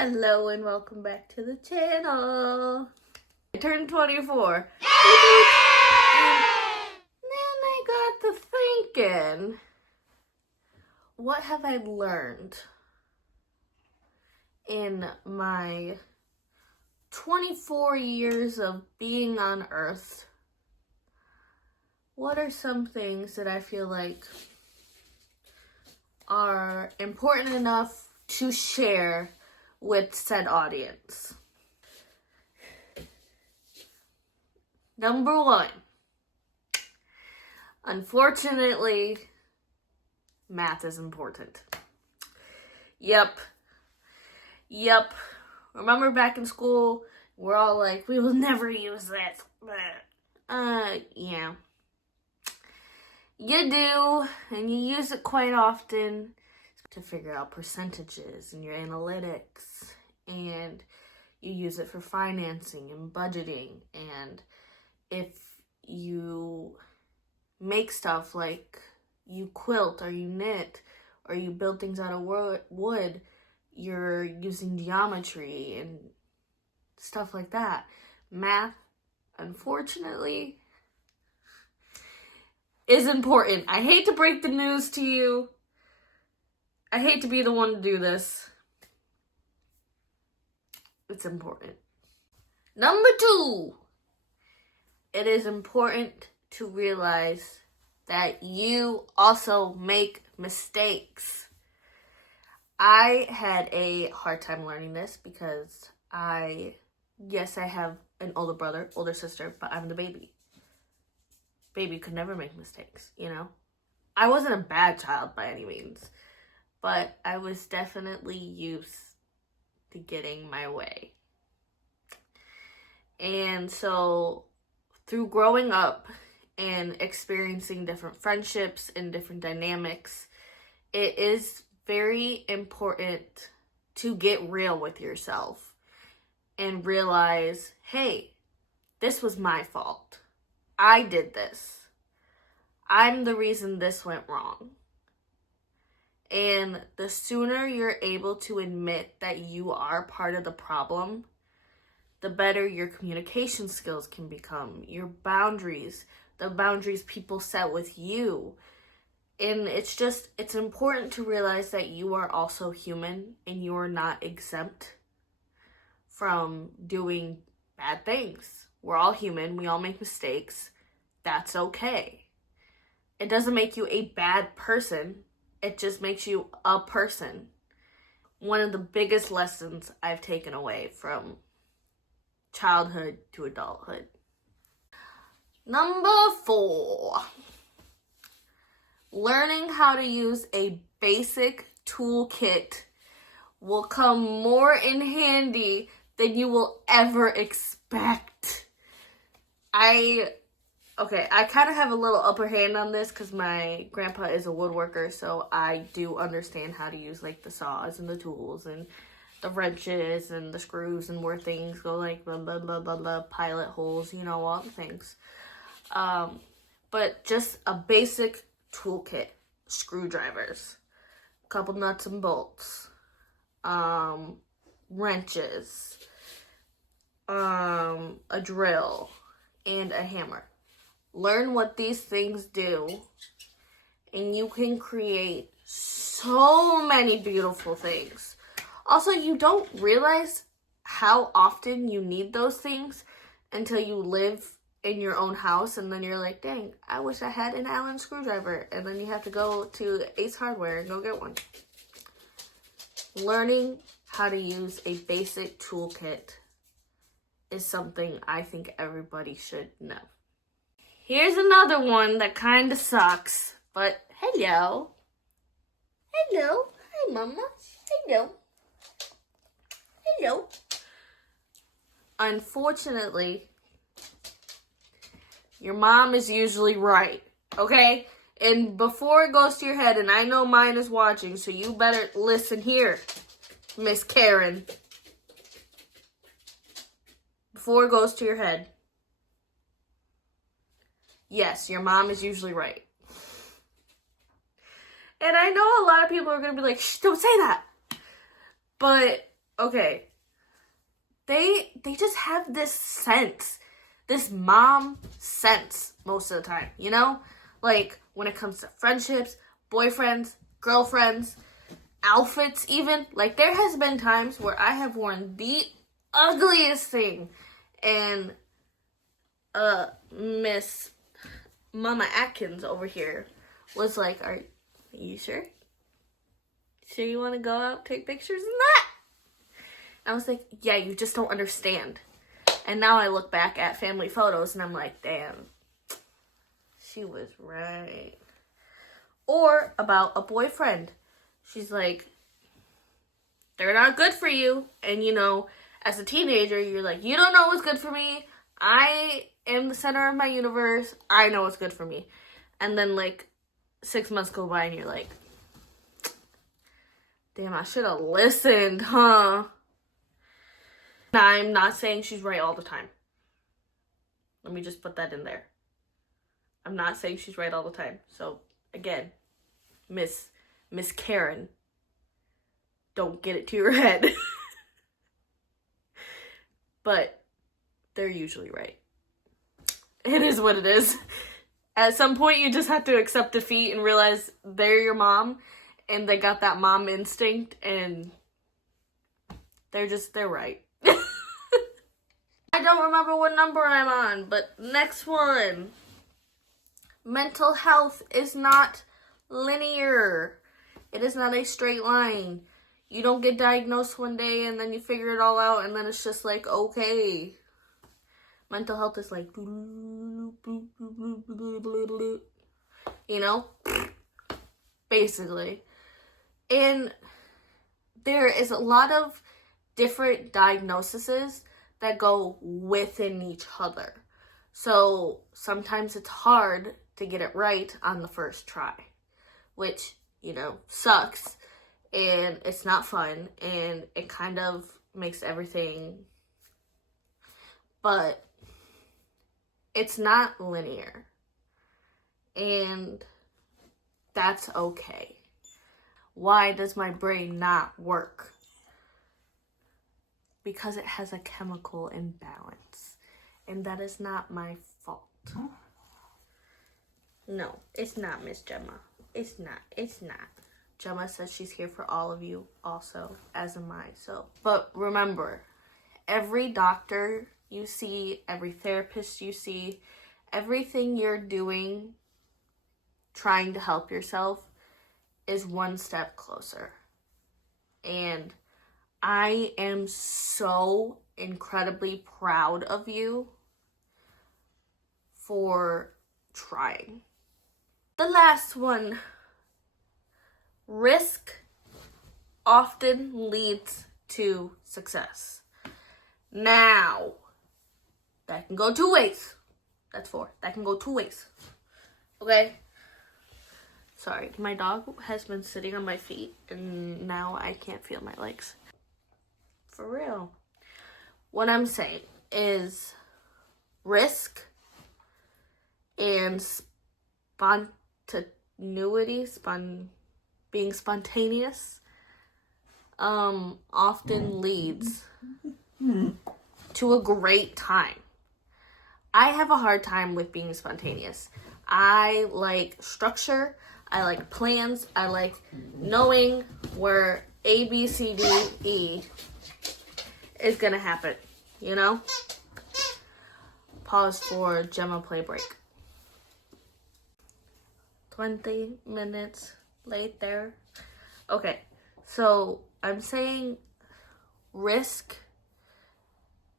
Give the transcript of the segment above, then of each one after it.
Hello and welcome back to the channel. I turned 24. And then I got to thinking, what have I learned in my 24 years of being on Earth? What are some things that I feel like are important enough to share with said audience? Number one, unfortunately, math is important. Yep. Remember back in school, we're all like, we will never use this. Yeah. You do, and you use it quite often to figure out percentages in your analytics, and you use it for financing and budgeting. And if you make stuff like you quilt or you knit or you build things out of wood, you're using geometry and stuff like that. Math, unfortunately, is important. I hate to break the news to you. I hate to be the one to do this. It's important. Number two, it is important to realize that you also make mistakes. I had a hard time learning this because I have an older brother, older sister, but I'm the baby. Baby could never make mistakes, you know? I wasn't a bad child by any means, but I was definitely used to getting my way. And so through growing up and experiencing different friendships and different dynamics, it is very important to get real with yourself and realize, hey, this was my fault. I did this. I'm the reason this went wrong. And the sooner you're able to admit that you are part of the problem, the better your communication skills can become, your boundaries, the boundaries people set with you. And it's important to realize that you are also human and you are not exempt from doing bad things. We're all human. We all make mistakes. That's okay. It doesn't make you a bad person. It just makes you a person. One of the biggest lessons I've taken away from childhood to adulthood. Number 4, learning how to use a basic toolkit will come more in handy than you will ever expect. I kind of have a little upper hand on this because my grandpa is a woodworker, so I do understand how to use like the saws and the tools and the wrenches and the screws and where things go, like blah, blah, blah, blah, blah, pilot holes, you know, all the things. But just a basic toolkit, screwdrivers, a couple nuts and bolts, wrenches, a drill, and a hammer. Learn what these things do, and you can create so many beautiful things. Also, you don't realize how often you need those things until you live in your own house, and then you're like, dang, I wish I had an Allen screwdriver, and then you have to go to Ace Hardware and go get one. Learning how to use a basic toolkit is something I think everybody should know. Here's another one that kind of sucks, but hello. Hi, Mama. Hello. Unfortunately, your mom is usually right, okay? And before it goes to your head, and I know mine is watching, so you better listen here, Miss Karen. Before it goes to your head, yes, your mom is usually right. And I know a lot of people are going to be like, shh, don't say that. But okay, they just have this sense, this mom sense most of the time, you know? Like, when it comes to friendships, boyfriends, girlfriends, outfits even. Like, there has been times where I have worn the ugliest thing, and Miss Mama Atkins over here was like, are you sure? Sure you want to go out and take pictures in that? I was like, yeah, you just don't understand. And now I look back at family photos and I'm like, damn, she was right. Or about a boyfriend. She's like, they're not good for you. And you know, as a teenager, you're like, you don't know what's good for me. I am the center of my universe. I know what's good for me. And then like 6 months go by and you're like, damn, I should have listened, huh? I'm not saying she's right all the time. Let me just put that in there. I'm not saying she's right all the time. So again, Miss Karen, don't get it to your head. But they're usually right. It is what it is. At some point, you just have to accept defeat and realize they're your mom and they got that mom instinct and they're right. I don't remember what number I'm on, but next one. Mental health is not linear. It is not a straight line. You don't get diagnosed one day and then you figure it all out and then it's just like, okay. Mental health is like, you know, basically. And there is a lot of different diagnoses that go within each other. So sometimes it's hard to get it right on the first try, which, you know, sucks. And it's not fun, and it kind of makes everything, but it's not linear, and that's okay. Why does my brain not work? Because it has a chemical imbalance, and that is not my fault. No, it's not, Miss Gemma. It's not. Gemma says she's here for all of you also, as am I. So, but remember, every doctor you see, every therapist you see, everything you're doing, trying to help yourself, is one step closer. And I am so incredibly proud of you for trying. The last one. Risk often leads to success. Now, that can go two ways. That's 4. That can go two ways. Okay? Sorry, my dog has been sitting on my feet and now I can't feel my legs. For real. What I'm saying is risk and being spontaneous often leads to a great time. I have a hard time with being spontaneous. I like structure. I like plans. I like knowing where A, B, C, D, E is going to happen, you know? Pause for Gemma play break. 20 minutes later. Okay, so I'm saying risk.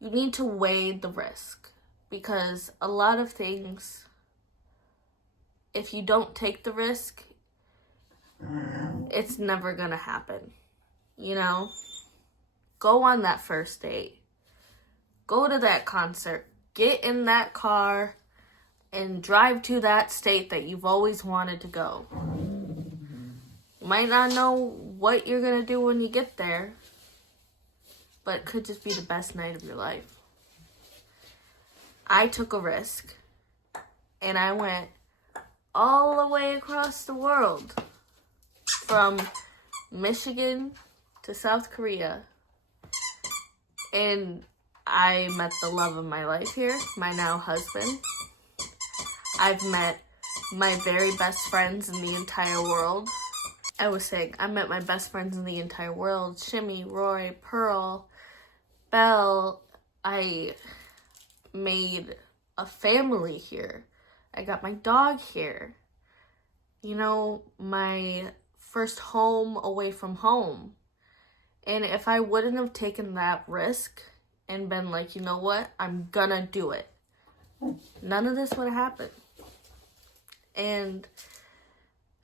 You need to weigh the risk because a lot of things, if you don't take the risk, it's never gonna happen. You know? Go on that first date. Go to that concert. Get in that car and drive to that state that you've always wanted to go. You might not know what you're gonna do when you get there, but it could just be the best night of your life. I took a risk and I went all the way across the world from Michigan to South Korea And I met the love of my life here, my now husband. I've met my very best friends in the entire world. I was saying, I met my best friends in the entire world. Shimmy, Roy, Pearl, Belle. I made a family here. I got my dog here. You know, my first home away from home. And if I wouldn't have taken that risk and been like, you know what, I'm gonna do it, none of this would have happened. And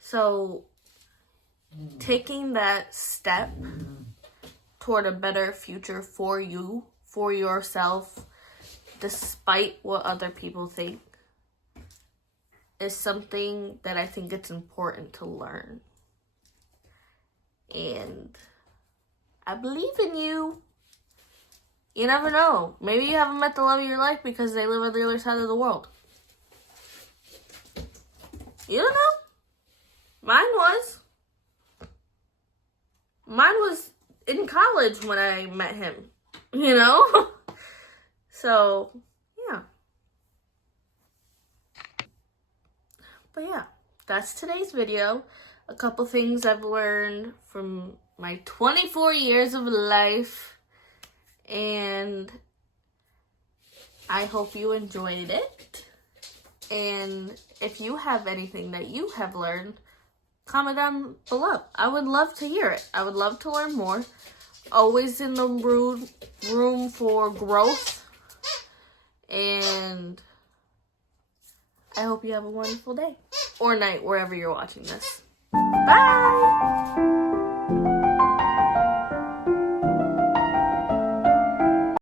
so taking that step toward a better future for you, for yourself, despite what other people think, is something that I think it's important to learn. And I believe in you. You never know. Maybe you haven't met the love of your life because they live on the other side of the world. You don't know. Mine was. Mine was in college when I met him. You know? So, yeah. But yeah, that's today's video. A couple things I've learned from my 24 years of life. And I hope you enjoyed it. And if you have anything that you have learned, comment down below. I would love to hear it. I would love to learn more. Always in the room for growth. And I hope you have a wonderful day or night wherever you're watching this. Bye!